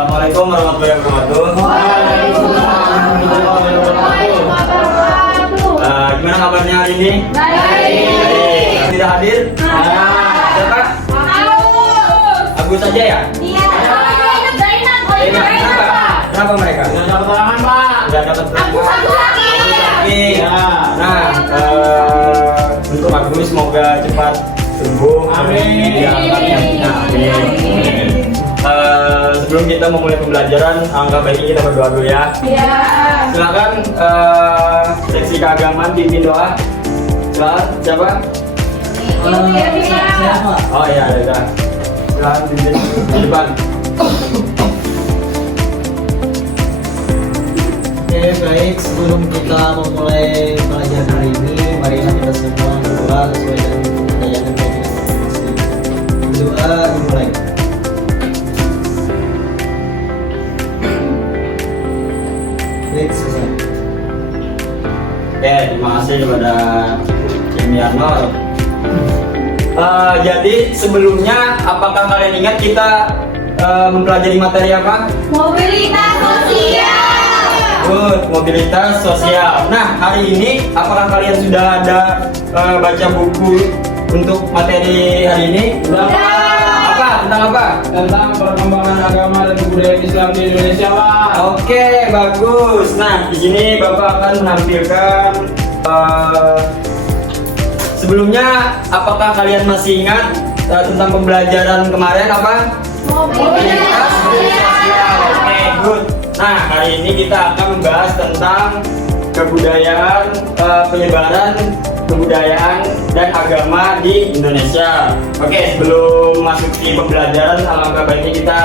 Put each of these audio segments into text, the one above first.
Assalamualaikum warahmatullahi wabarakatuh. Gimana kabarnya hari ini? Baik. Tidak hadir? Siapa? Agus saja ya? Iya. Kenapa mereka? Tidak dapat keterangan, Pak. Tidak dapat Agus satu lagi. Ya. Nah, untuk Agus semoga cepat sembuh. Amin. Ya, amin. Amin. Sebelum kita memulai pembelajaran, anggap baiknya kita berdoa dulu ya. Iya. Silakan seksi keagamaan pimpin doa. Silakan siapa? Oh iya, ada. Silakan pimpin di depan. Oke, baik, sebelum kita memulai pelajaran hari ini, marilah kita semua berdoa sesuai dengan pertanyaan yang kita masing-masing. Berdoa dimulai. Baik, selesai. Oke, terima kasih kepada Kim Yanor. Jadi sebelumnya, apakah kalian ingat kita mempelajari materi apa? Mobilitas sosial. Good, mobilitas sosial. Nah, hari ini apakah kalian sudah ada baca buku untuk materi hari ini? Apa? Tentang apa? Tentang perkembangan agama dan budaya Islam di Indonesia, Pak. Oke, bagus. Nah, di sini Bapak akan menampilkan sebelumnya, apakah kalian masih ingat tentang pembelajaran kemarin apa? Mobilitas sosial. Oke, good. Nah, hari ini kita akan membahas tentang kebudayaan, penyebaran kebudayaan dan agama di Indonesia. Oke, sebelum masuk di pembelajaran, alangkah baiknya kita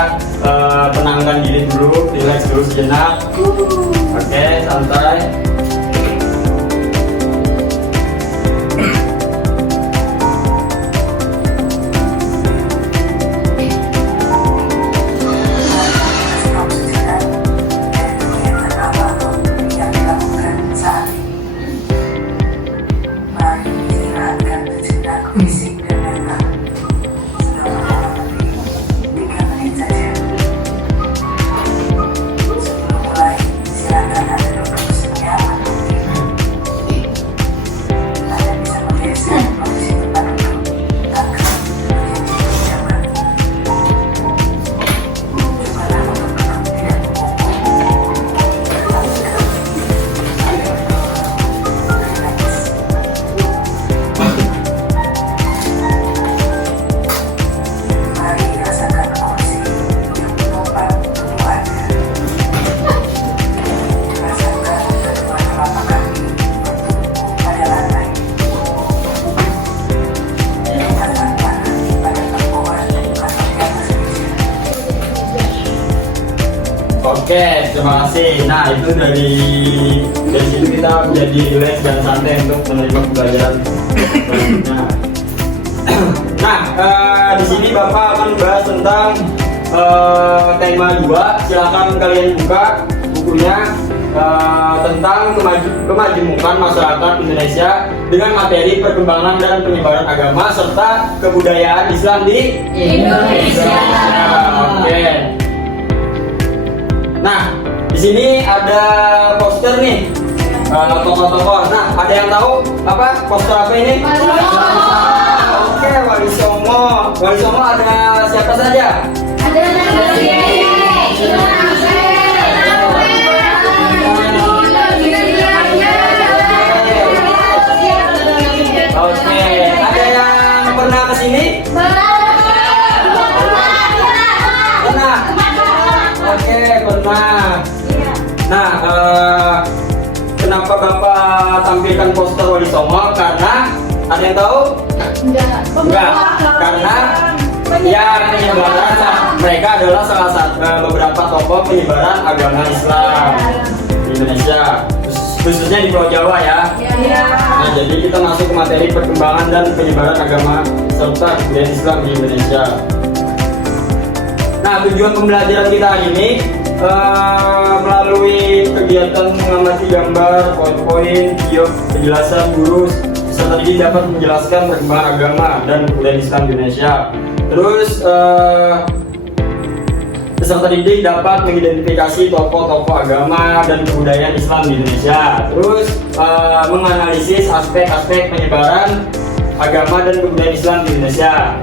tenangkan diri dulu, relax dulu sejenak. Oke, santai. Oke, terima kasih. Nah, itu dari situ kita menjadi relax dan santai untuk menerima pembelajaran selanjutnya. Nah, di sini Bapak akan membahas tentang tema 2. Silakan kalian buka bukunya tentang kemajemukan masyarakat Indonesia dengan materi perkembangan dan penyebaran agama serta kebudayaan Islam di Indonesia. Oke. Nah, di sini ada poster nih, tokoh-tokoh. Nah, ada yang tahu apa poster apa ini? Oke, Wali Songo. Wali Songo ada siapa saja? Ada Oke, ada yang pernah kesini? Pernah. Oke, pernah. Nah, kenapa Bapak tampilkan poster Wali Songo? Karena ada yang tahu? Enggak. Karena ya penyebaran mereka adalah salah satu beberapa tokoh penyebaran agama Islam di Indonesia, khususnya di Pulau Jawa ya. Nah, jadi kita masuk ke materi perkembangan dan penyebaran agama serta budaya Islam di Indonesia. Nah, tujuan pembelajaran kita hari ini melalui kegiatan mengamati gambar, poin-poin, video, penjelasan guru serta ini dapat menjelaskan perkembangan agama dan budaya Islam di Indonesia. Terus peserta didik dapat mengidentifikasi tokoh-tokoh agama dan kebudayaan Islam di Indonesia. Terus menganalisis aspek-aspek penyebaran agama dan kebudayaan Islam di Indonesia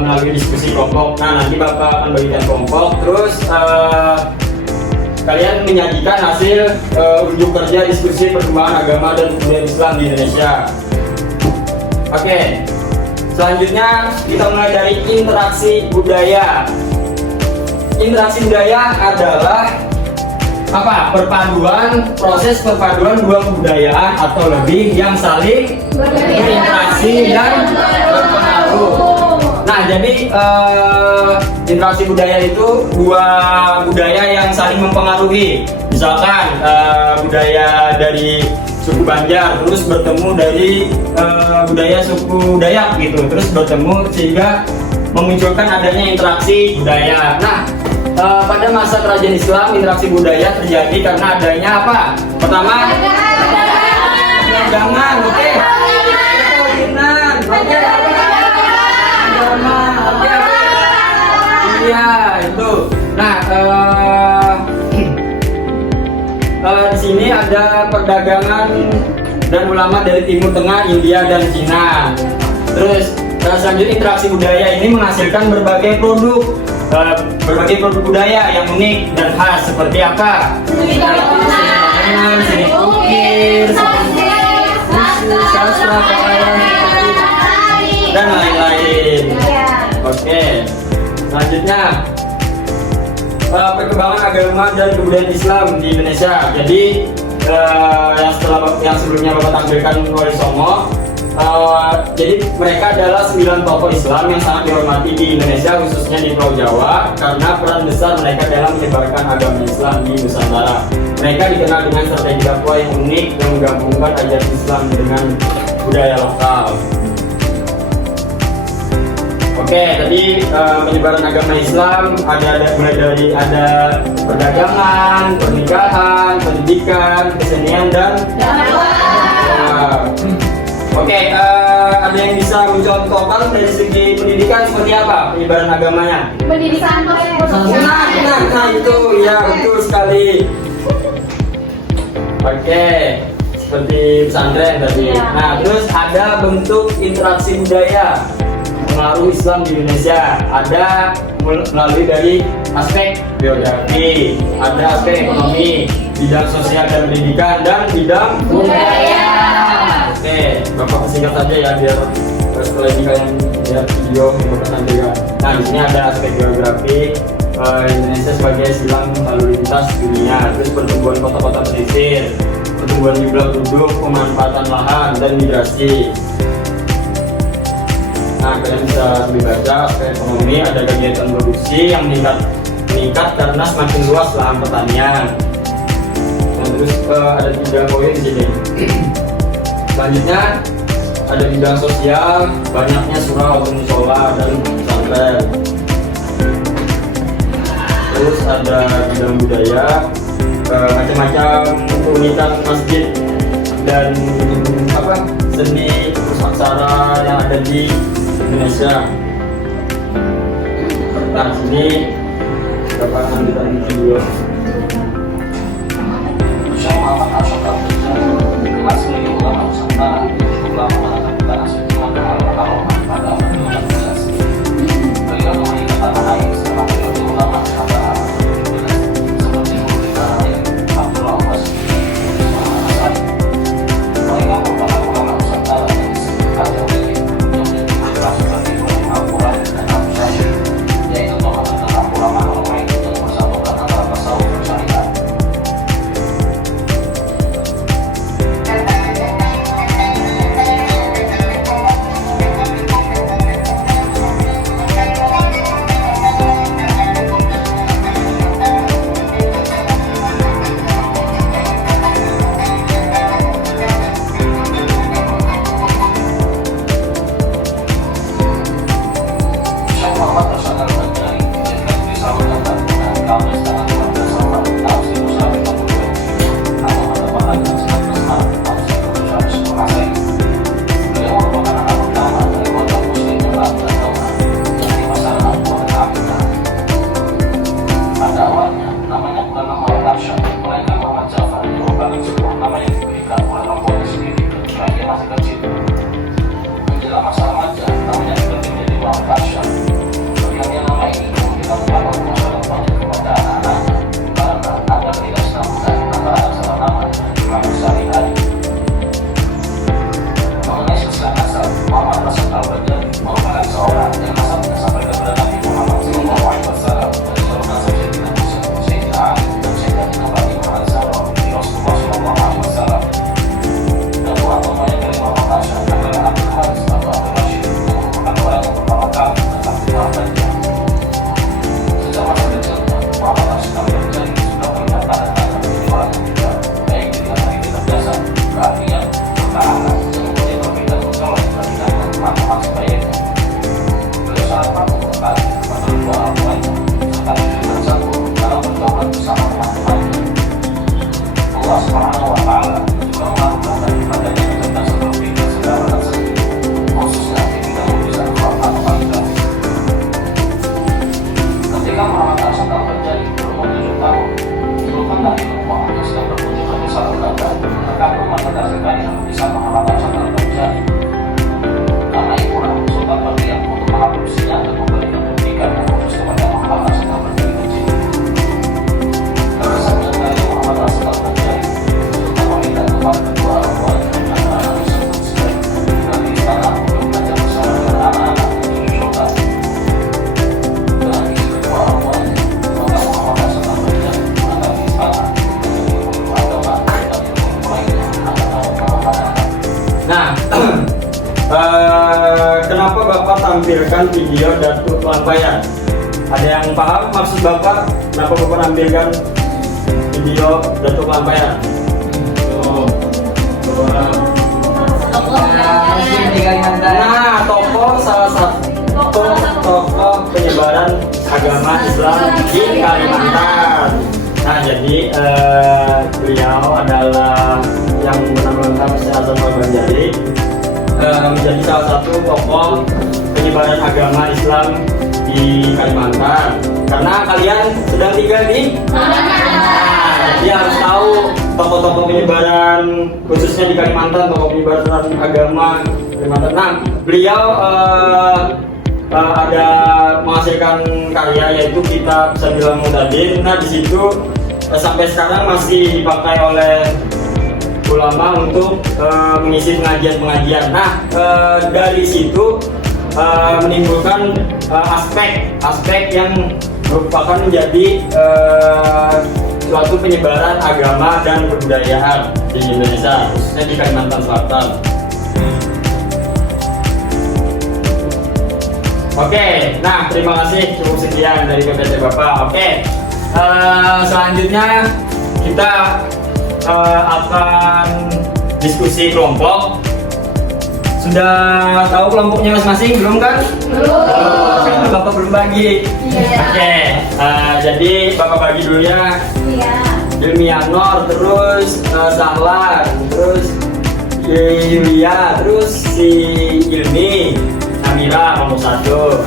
melalui diskusi kelompok. Nah, nanti Bapak akan bagikan kelompok. Terus kalian menyajikan hasil unjuk kerja diskusi perkembangan agama dan kebudayaan Islam di Indonesia. Oke, selanjutnya kita mulai dari interaksi budaya. Interaksi budaya adalah apa? Proses perpaduan dua kebudayaan atau lebih yang saling berinteraksi dan berpengaruh. Nah, jadi interaksi budaya itu dua budaya yang saling mempengaruhi. Misalkan budaya dari suku Banjar terus bertemu dari budaya suku Dayak gitu, terus bertemu sehingga memunculkan adanya interaksi budaya. Nah, pada masa kerajaan Islam interaksi budaya terjadi karena adanya apa? Pertama, perdagangan, oke. Perkawinan, oke. Agama, oke. Iya, itu. Nah, di sini ada perdagangan dan ulama dari Timur Tengah, India dan Cina. Terus selanjutnya interaksi budaya ini menghasilkan berbagai produk budaya yang unik dan khas seperti apa? Seni bangunan, seni ukir, sastra, pakaian, dan lain-lain. Sebagainya. Oke, selanjutnya perkembangan agama dan kebudayaan Islam di Indonesia. Jadi yang sebelumnya Bapak tampilkan Wali Songo, jadi mereka adalah 9 tokoh Islam yang sangat dihormati di Indonesia, khususnya di Pulau Jawa, karena peran besar mereka dalam menyebarkan agama Islam di Nusantara. Mereka dikenal dengan strategi dakwah yang unik yang menggabungkan ajaran Islam dengan budaya lokal. Oke, tadi penyebaran agama Islam mulai dari perdagangan, pernikahan, pendidikan, kesenian dan Oke, ada yang bisa mencontohkan dari segi pendidikan seperti apa penyebaran agamanya? Pendidikan Nah itu ya betul sekali. Oke, seperti pesantren tadi. Nah, terus ada bentuk interaksi budaya pengaruh Islam di Indonesia. Ada melalui dari aspek geografi, ada aspek ekonomi, bidang sosial dan pendidikan, dan bidang budaya. Oke, Bapak singkat saja ya biar setelah ini kalian lihat video Bapak tampilkan. Nah, di sini ada aspek geografi Indonesia sebagai silang lalu lintas dunia, terus pertumbuhan kota-kota pesisir, pertumbuhan jumlah penduduk, pemanfaatan lahan dan migrasi. Nah, kalian bisa lebih baca aspek ekonomi, ada kegiatan produksi yang meningkat karena semakin luas lahan pertanian. Nah, terus ada 3 poin di sini. Selanjutnya ada bidang sosial, banyaknya surau, musola dan pesantren. Terus ada bidang budaya, macam-macam keunikan masjid dan seni aksara yang ada di Indonesia. Nah, sini dapat lanjutan video. sudah sekali yang bisa mengalahkan segala terjadi. Karena itulah sudah berniat untuk mengadopsinya dan memberikan pendidikan yang khusus kepada mengalahkan segala terjadi. Karena sekali mengalahkan segala terjadi, serta meminta kepada kedua orang tua dan anak-anak tersebut sekali dan istana untuk belajar bersama dengan anak-anak menuju surga. Dengan isi kedua orang tua, maka mengalahkan segala terjadi mendatangi istana menjadi ilmu agama dan ilmu lainnya anak-anak. Nah, kenapa Bapak tampilkan video Datuk Lampayan? Ada yang paham maksud Bapak? Kenapa Bapak tampilkan video Datuk Lampayan? Nah, tokoh salah satu tokoh penyebaran agama Islam di Kalimantan. Nah, jadi beliau adalah yang bernama lengkap Syekh Hasan Al-Banjari, menjadi salah satu tokoh penyebaran agama Islam di Kalimantan. Karena kalian sedang tinggal di jadi harus tahu tokoh-tokoh penyebaran khususnya di Kalimantan, tokoh penyebaran agama Kalimantan. Nah, beliau ada menghasilkan karya yaitu kitab Sabilul Muhtadin. Nah, di situ sampai sekarang masih dipakai oleh ulama untuk mengisi pengajian-pengajian. Nah, dari situ menimbulkan aspek yang merupakan menjadi suatu penyebaran agama dan kebudayaan di Indonesia, khususnya di Kalimantan Selatan. Oke, nah terima kasih, cukup sekian dari PPT Bapak. Oke, selanjutnya kita akan diskusi kelompok. Sudah tahu kelompoknya masing-masing belum kan? Belum. Karena Bapak belum bagi. Iya. Oke, jadi Bapak bagi dulu ya. Iya. Ilmianor, terus Sahlan, terus Yulia, terus si Ilmi, Namira kelompok 1,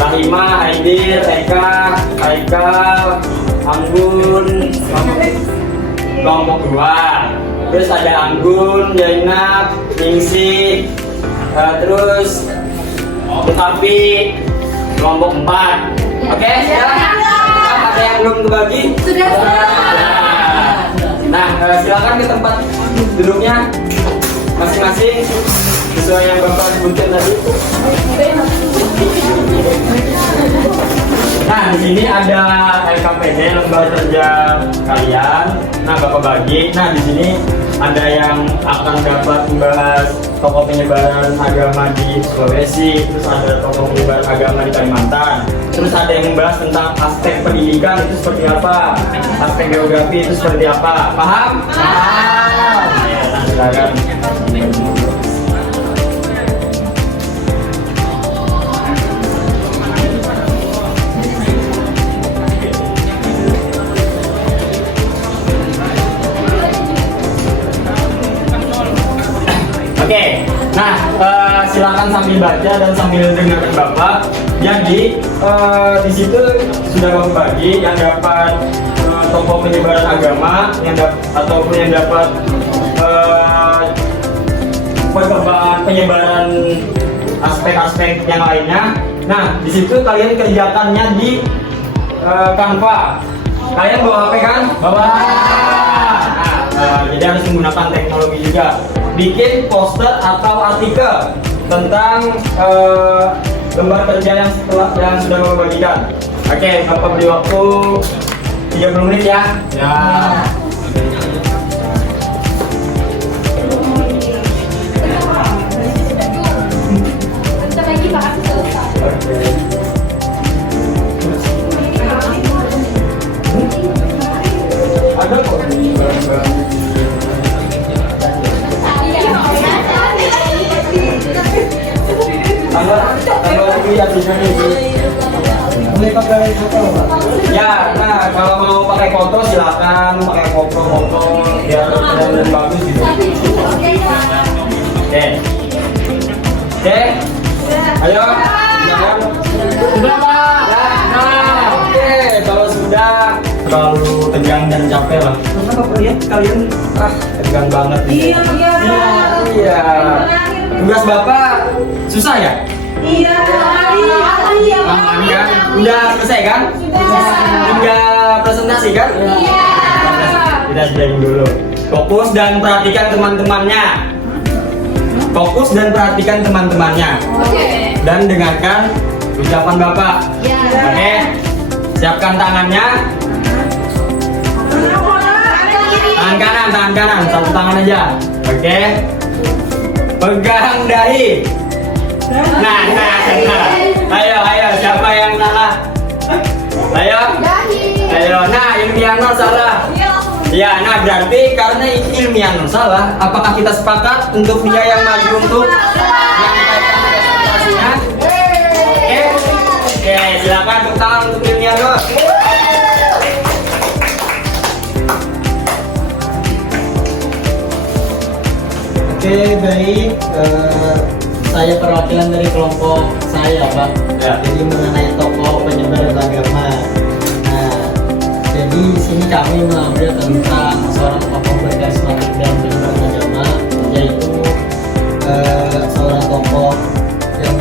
Rahima, Aidir, Eka, Haikal, Anggun kelompok 2, terus ada Anggun, Jainab, Ningsih, terus Tetapi kelompok 4. Oke, silakan. Ada yang belum kebagi? Sudah. Nah, silakan ke tempat duduknya masing-masing sesuai yang Bapak sebutkan tadi. Nah, di sini ada LKPD, lembaga kerja kalian. Nah, Bapak bagi. Nah, di sini ada yang akan dapat membahas tokoh penyebaran agama di Sulawesi, terus ada tokoh penyebaran agama di Kalimantan, terus ada yang membahas tentang aspek pendidikan itu seperti apa, aspek geografi itu seperti apa. Paham? Paham. Ya, nah, silakan. Oke, nah silakan sambil baca dan sambil dengarkan Bapak. Jadi di situ sudah Bapak bagi yang dapat tokoh penyebaran agama, ataupun yang dapat perkembangan penyebaran aspek-aspek yang lainnya. Nah, di situ kalian kerjakannya di Canva. Kalian bawa HP kan? Bawa. Nah, jadi harus menggunakan teknologi juga. Bikin poster atau artikel tentang lembar kerja yang sudah Bapak bagikan. Oke, Bapak beri waktu 30 menit ya. Ya. Bentar lagi Pak, selesai. Oke. Ada kok. Tambah lagi artinya nih. Boleh pakai foto, Pak? Ya, nah kalau mau pakai foto silakan pakai foto biar benar-benar bagus gitu. Oke. Oke. Ayo. Silakan. Sudah, Pak. Ya, nah, oke. Kalau sudah terlalu tegang dan capek capek lah. Karena Bapak lihat kalian tegang banget nih. Iya. Iya. Tugas Bapak susah ya? Iya. Aman kan? Udah selesai kan? Tinggal presentasi kan? Iya. Kita sudahin dulu. Fokus dan perhatikan teman-temannya. Fokus dan perhatikan teman-temannya. Oke. Dan dengarkan ucapan Bapak. Ya. Oke. Siapkan tangannya. Tangan kanan, satu tangan aja. Oke. Pegang dahi. Nah. Ayo, siapa yang salah? Ayo. Nah, Ilmianor salah. Ya, nah berarti karena Ilmianor salah, apakah kita sepakat untuk dia yang maju untuk menyampaikan presentasinya? Oke, silakan tepuk tangan untuk Ilmianor. Oke, baik. Saya perwakilan dari kelompok saya, Pak. Ya. Jadi mengenai tokoh penyebar agama. Nah, jadi di sini kami mengambil tentang seorang tokoh berkarismatik dalam penyebar agama, yaitu seorang tokoh yang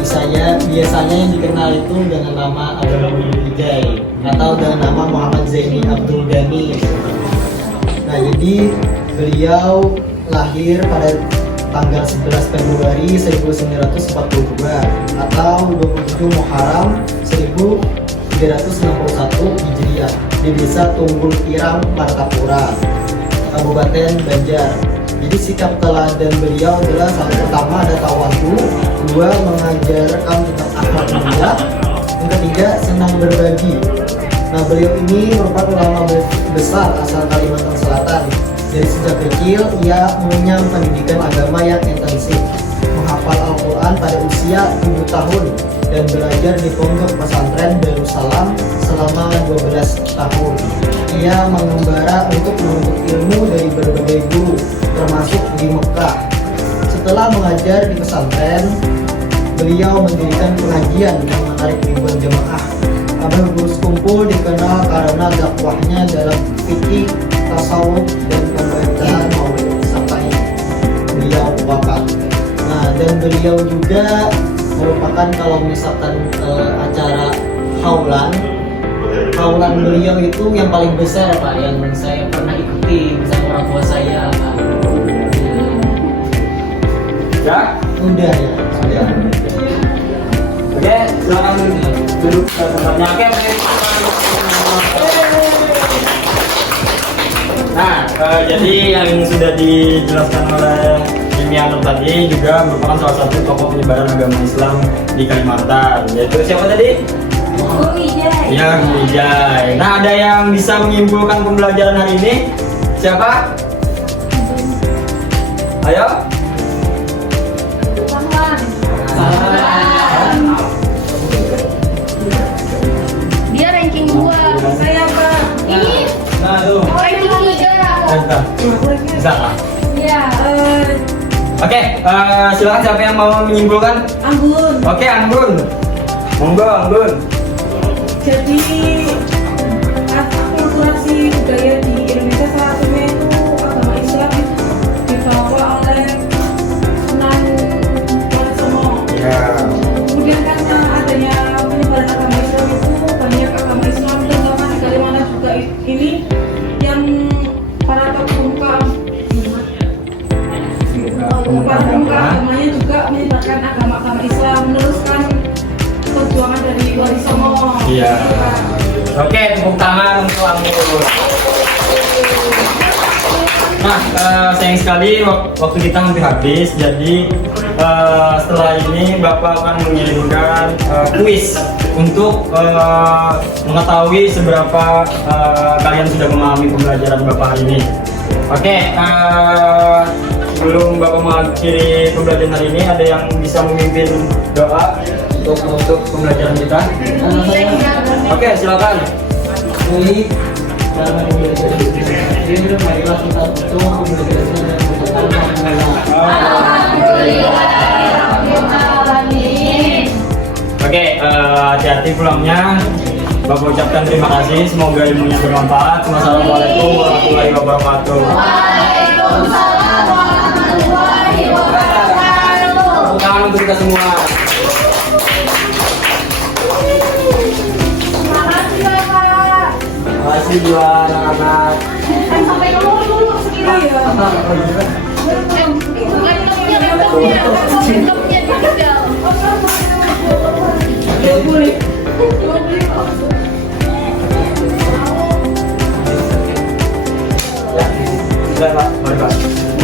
biasanya yang dikenal itu dengan nama Abdul Hidayah atau dengan nama Muhammad Zaini Abdul Ghani. Nah, jadi beliau lahir pada tanggal 11 Februari 1942 atau 27 Muharram 1361 Hijriah di desa Tunggul Irang, Martapura, Kabupaten Banjar. Jadi sikap teladan beliau adalah satu, pertama ada tawadu, dua mengajarkan tentang akhlak mulia, yang ketiga senang berbagi. Nah, beliau ini merupakan ulama besar asal Kalimantan Selatan. Dari sejak kecil, ia mengenyam pendidikan agama yang intensif, menghafal Al-Quran pada usia 7 tahun, dan belajar di pondok pesantren Darussalam selama 12 tahun. Ia mengembara untuk menuntut ilmu dari berbagai guru, termasuk di Mekah. Setelah mengajar di pesantren, beliau mendirikan pengajian yang menarik ribuan jemaah. Abah Guru Sekumpul dikenal karena dakwahnya dalam fikih, tasawuf, dan pembacaan maulid sampai beliau wafat. Nah, dan beliau juga merupakan kalau misalkan acara haulan beliau itu yang paling besar, Pak, yang saya pernah ikuti bersama orang tua saya, Pak. Ya? Udah ya, sudah. Oke, silakan duduk ke tempatnya. Oke, baik. Nah, jadi yang sudah dijelaskan oleh Ilmianor tadi juga merupakan salah satu tokoh penyebaran agama Islam di Kalimantan. Yaitu siapa tadi? Ya, Guru Ijai. Nah, ada yang bisa menyimpulkan pembelajaran hari ini? Siapa? Ayo. Dia ranking 2. Saya Pak. Ini Nah, tuh. ranking 3. Bisa lah. Iya. Oke, silakan siapa yang mau menyimpulkan? Anggun. Oke, Anggun. Monggo, Anggun. Jadi akulturasi budaya di Indonesia saat ini itu agama Islam itu dibawa oleh Sunan Walisono. Ya. Kemudian karena adanya penyebaran agama Islam itu banyak agama Islam terutama di Kalimantan juga ini yang para pemuka agamanya juga menyebarkan agama-agama Islam, meneruskan perjuangan dari Walisono. Iya. Oke, tepuk tangan untuk Anggun. Nah, sayang sekali waktu kita hampir habis. Jadi setelah ini Bapak akan mengirimkan kuis untuk mengetahui seberapa kalian sudah memahami pembelajaran Bapak hari ini. Oke, sebelum Bapak mengakhiri pembelajaran hari ini, ada yang bisa memimpin doa untuk menutup pembelajaran kita? Oke, silakan. Baik, dalam pembelajaran ini, marilah kita tutup pembelajaran dan berdoa Oke, hati-hati pulangnya. Bapak ucapkan terima kasih, semoga ilmunya bermanfaat. Wassalamualaikum warahmatullahi wabarakatuh. Waalaikumsalam warahmatullahi wabarakatuh. Tepuk tangan untuk kita semua. Makasih Bapak. Terima kasih juga anak-anak. Sampai nomor dulu Oh iya. laptopnya ditinggal. Boleh. Ya, sudah Pak, mari Pak.